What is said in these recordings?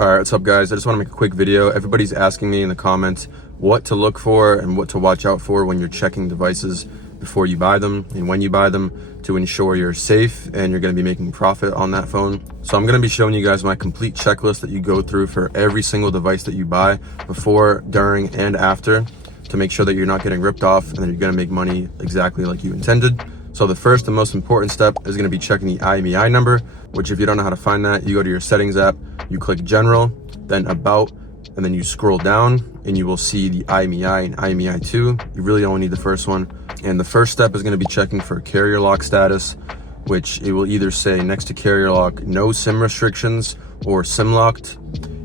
All right, what's up guys? I just want to make a quick video. Everybody's asking me in the comments what to look for and what to watch out for when you're checking devices before you buy them and when you buy them to ensure you're safe and you're going to be making profit on that phone. So I'm going to be showing you guys my complete checklist that you go through for every single device that you buy before, during, and after to make sure that you're not getting ripped off and that you're going to make money exactly like you intended. So the first and most important step is going to be checking the IMEI number, which if you don't know how to find that, you go to your settings app, you click general, then about, and then you scroll down and you will see the IMEI and IMEI 2. You really only need the first one. And the first step is going to be checking for carrier lock status, which it will either say next to carrier lock, no SIM restrictions or SIM locked.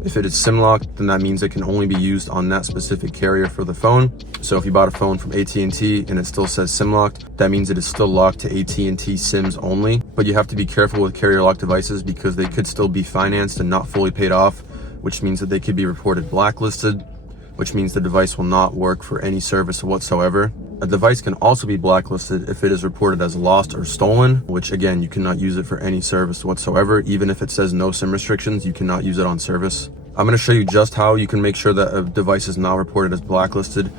If it is SIM locked, then that means it can only be used on that specific carrier for the phone. So if you bought a phone from AT&T and it still says SIM locked, that means it is still locked to AT&T SIMs only. But you have to be careful with carrier locked devices because they could still be financed and not fully paid off, which means that they could be reported blacklisted, which means the device will not work for any service whatsoever. A device can also be blacklisted if it is reported as lost or stolen, which again, you cannot use it for any service whatsoever. Even if it says no SIM restrictions, you cannot use it on service. I'm going to show you just how you can make sure that a device is not reported as blacklisted.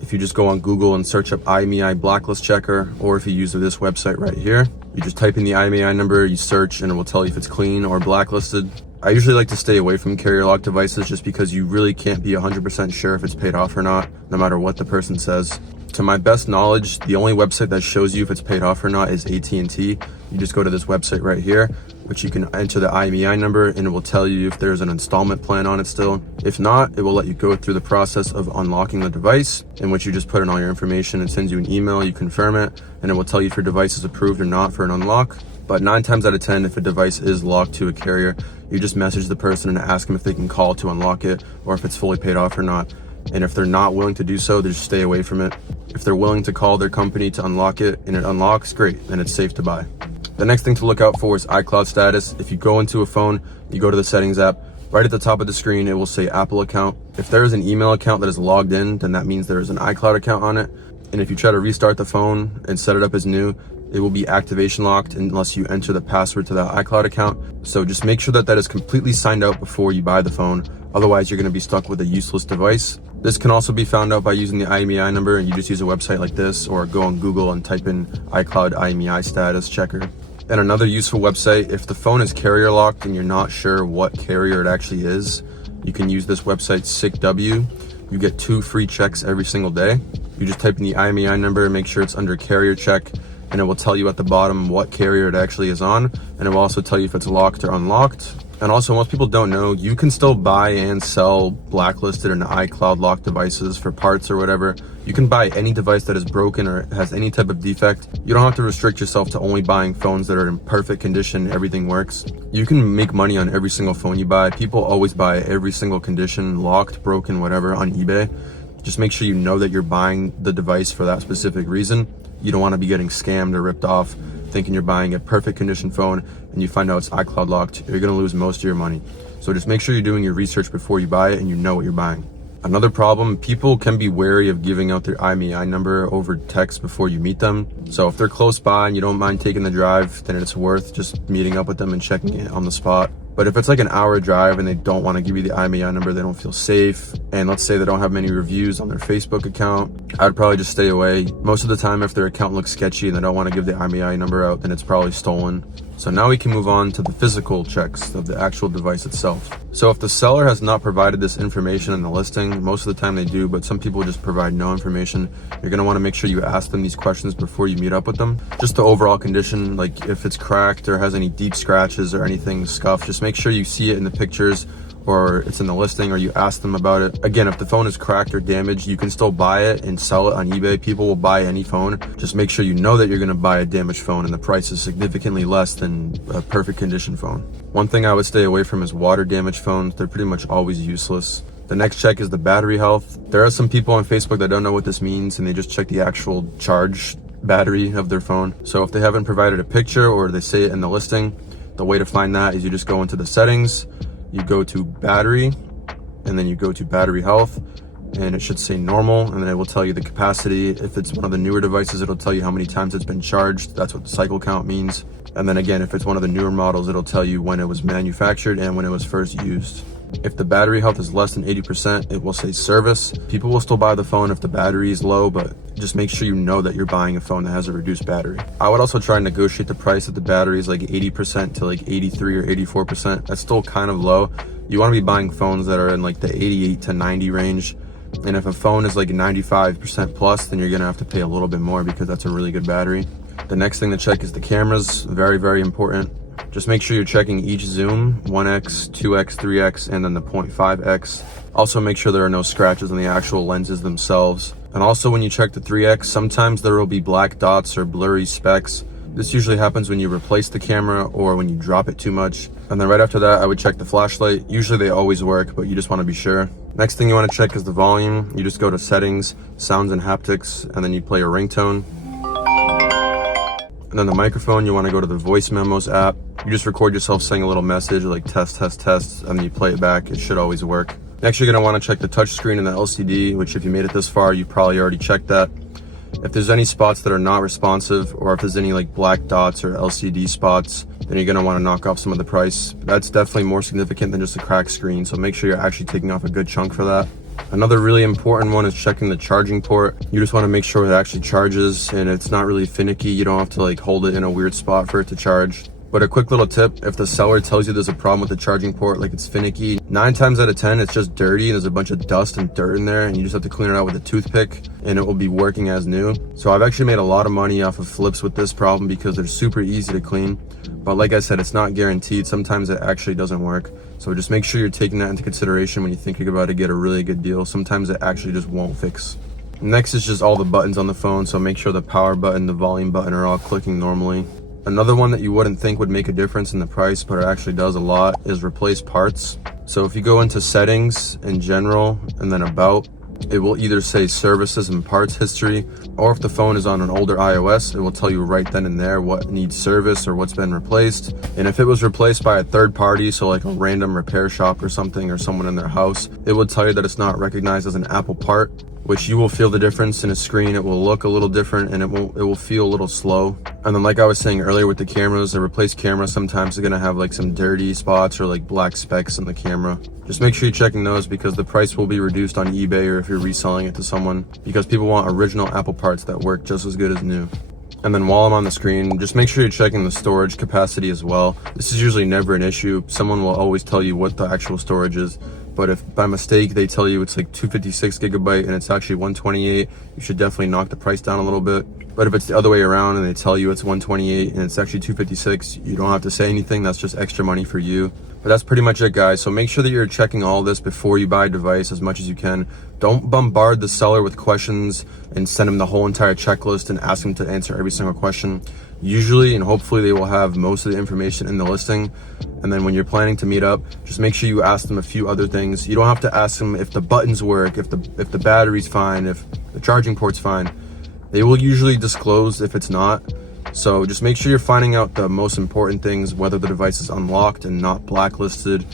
If you just go on Google and search up IMEI blacklist checker, or if you use this website right here, you just type in the IMEI number, you search, and it will tell you if it's clean or blacklisted. I usually like to stay away from carrier lock devices just because you really can't be 100% sure if it's paid off or not, no matter what the person says. To my best knowledge, the only website that shows you if it's paid off or not is AT&T. You just go to this website right here, which you can enter the IMEI number and it will tell you if there's an installment plan on it still. If not, it will let you go through the process of unlocking the device, in which you just put in all your information. It sends you an email, you confirm it, and it will tell you if your device is approved or not for an unlock. But 9 times out of 10, if a device is locked to a carrier, you just message the person and ask them if they can call to unlock it or if it's fully paid off or not. And if they're not willing to do so, they just stay away from it. If they're willing to call their company to unlock it and it unlocks, great, then it's safe to buy. The next thing to look out for is iCloud status. If you go into a phone, you go to the settings app, right at the top of the screen, it will say Apple account. If there is an email account that is logged in, then that means there is an iCloud account on it. And if you try to restart the phone and set it up as new, it will be activation locked unless you enter the password to that iCloud account. So just make sure that that is completely signed out before you buy the phone. Otherwise, you're going to be stuck with a useless device. This can also be found out by using the IMEI number, and you just use a website like this or go on Google and type in iCloud IMEI status checker. And another useful website, if the phone is carrier locked and you're not sure what carrier it actually is, you can use this website SICW. You get 2 free checks every single day. You just type in the IMEI number and make sure it's under carrier check, and it will tell you at the bottom what carrier it actually is on, and it will also tell you if it's locked or unlocked. And also, most people don't know, you can still buy and sell blacklisted and iCloud locked devices for parts or whatever. You can buy any device that is broken or has any type of defect. You don't have to restrict yourself to only buying phones that are in perfect condition, everything works. You can make money on every single phone you buy. People always buy every single condition, locked, broken, whatever, on eBay. Just make sure you know that you're buying the device for that specific reason. You don't want to be getting scammed or ripped off thinking you're buying a perfect condition phone and you find out it's iCloud locked. You're going to lose most of your money. So just make sure you're doing your research before you buy it and you know what you're buying. Another problem, people can be wary of giving out their IMEI number over text before you meet them. So if they're close by and you don't mind taking the drive, then it's worth just meeting up with them and checking it on the spot. But if it's like an hour drive and they don't want to give you the IMEI number, they don't feel safe, and let's say they don't have many reviews on their Facebook account, I'd probably just stay away. Most of the time, if their account looks sketchy and they don't want to give the IMEI number out, then it's probably stolen. So now we can move on to the physical checks of the actual device itself. So if the seller has not provided this information in the listing, most of the time they do, but some people just provide no information. You're going to want to make sure you ask them these questions before you meet up with them. Just the overall condition, like if it's cracked or has any deep scratches or anything scuffed, just make sure you see it in the pictures or it's in the listing or you ask them about it. Again, if the phone is cracked or damaged, you can still buy it and sell it on eBay. People will buy any phone. Just make sure you know that you're going to buy a damaged phone and the price is significantly less than a perfect condition phone. One thing I would stay away from is water damaged phones. They're pretty much always useless. The next check is the battery health. There are some people on Facebook that don't know what this means and they just check the actual charge battery of their phone. So if they haven't provided a picture or they say it in the listing, the way to find that is you just go into the settings, you go to battery, and then you go to battery health, and it should say normal, and then it will tell you the capacity. If it's one of the newer devices, it'll tell you how many times it's been charged. That's what the cycle count means. And then again, if it's one of the newer models, it'll tell you when it was manufactured and when it was first used. If the battery health is less than 80%, it will say service. People will still buy the phone if the battery is low, but just make sure you know that you're buying a phone that has a reduced battery. I would also try and negotiate the price if the battery is like 80% to like 83 or 84%. That's still kind of low. You want to be buying phones that are in like the 88 to 90 range. And if a phone is like 95% plus, then you're gonna have to pay a little bit more because that's a really good battery. The next thing to check is the cameras. Very, very important. Just make sure you're checking each zoom, 1x, 2x, 3x, and then the 0.5x. Also make sure there are no scratches on the actual lenses themselves. And also when you check the 3x, sometimes there will be black dots or blurry specks. This usually happens when you replace the camera or when you drop it too much. And then right after that, I would check the flashlight. Usually they always work, but you just want to be sure. Next thing you want to check is the volume. You just go to settings, sounds and haptics, and then you play a ringtone. And then the microphone, you want to go to the voice memos app. You just record yourself saying a little message like test, test, test, and then you play it back. It should always work. Next, you're going to want to check the touch screen and the LCD, which if you made it this far, you probably already checked that. If there's any spots that are not responsive, or if there's any like black dots or LCD spots, then you're going to want to knock off some of the price. That's definitely more significant than just a cracked screen, so make sure you're actually taking off a good chunk for that. Another really important one is checking the charging port. You just want to make sure it actually charges and it's not really finicky. You don't have to like hold it in a weird spot for it to charge. But a quick little tip, if the seller tells you there's a problem with the charging port, like it's finicky, 9 times out of 10, it's just dirty and there's a bunch of dust and dirt in there and you just have to clean it out with a toothpick and it will be working as new. So I've actually made a lot of money off of flips with this problem because they're super easy to clean. But like I said, it's not guaranteed. Sometimes it actually doesn't work. So just make sure you're taking that into consideration when you're thinking about to get a really good deal. Sometimes it actually just won't fix. Next is just all the buttons on the phone. So make sure the power button, the volume button are all clicking normally. Another one that you wouldn't think would make a difference in the price, but it actually does a lot, is replace parts. So if you go into settings in general and then about, it will either say services and parts history, or if the phone is on an older iOS, it will tell you right then and there what needs service or what's been replaced. And if it was replaced by a third party, so like a random repair shop or something, or someone in their house, it will tell you that it's not recognized as an Apple part, which you will feel the difference in a screen. It will look a little different and it will feel a little slow. And then like I was saying earlier with the cameras, the replaced camera sometimes is gonna have like some dirty spots or like black specks in the camera. Just make sure you're checking those because the price will be reduced on eBay or if you're reselling it to someone, because people want original Apple parts that work just as good as new. And then while I'm on the screen, just make sure you're checking the storage capacity as well. This is usually never an issue. Someone will always tell you what the actual storage is. But if by mistake they tell you it's like 256 gigabyte and it's actually 128, you should definitely knock the price down a little bit. But if it's the other way around and they tell you it's 128 and it's actually 256, you don't have to say anything. That's just extra money for you. But that's pretty much it, guys. So make sure that you're checking all this before you buy a device as much as you can. Don't bombard the seller with questions and send them the whole entire checklist and ask them to answer every single question. Usually and hopefully they will have most of the information in the listing. And then when you're planning to meet up, just make sure you ask them a few other things. You don't have to ask them if the buttons work, if the battery's fine, if the charging port's fine. They will usually disclose if it's not. So just make sure you're finding out the most important things, whether the device is unlocked and not blacklisted.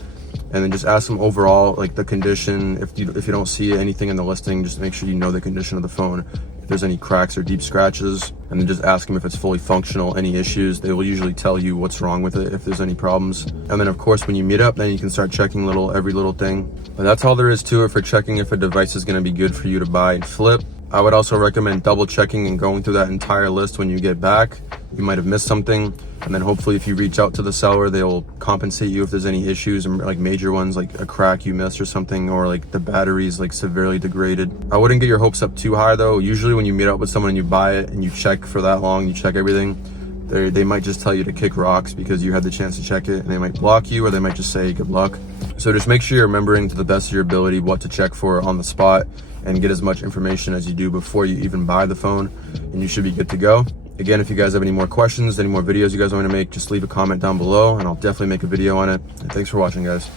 And then just ask them overall, like the condition. If you don't see anything in the listing, just make sure you know the condition of the phone. If there's any cracks or deep scratches, and then just ask them if it's fully functional, any issues. They will usually tell you what's wrong with it if there's any problems. And then of course, when you meet up, then you can start checking every little thing. But that's all there is to it for checking if a device is gonna be good for you to buy and flip. I would also recommend double checking and going through that entire list when you get back. You might have missed something. And then hopefully if you reach out to the seller, they'll compensate you if there's any issues, and like major ones like a crack you missed or something, or like the battery's like severely degraded. I wouldn't get your hopes up too high though. Usually when you meet up with someone and you buy it and you check for that long, you check everything, they might just tell you to kick rocks because you had the chance to check it, and they might block you or they might just say good luck. So just make sure you're remembering to the best of your ability what to check for on the spot and get as much information as you do before you even buy the phone, and you should be good to go. Again, if you guys have any more questions, any more videos you guys want me to make, just leave a comment down below and I'll definitely make a video on it. And thanks for watching, guys.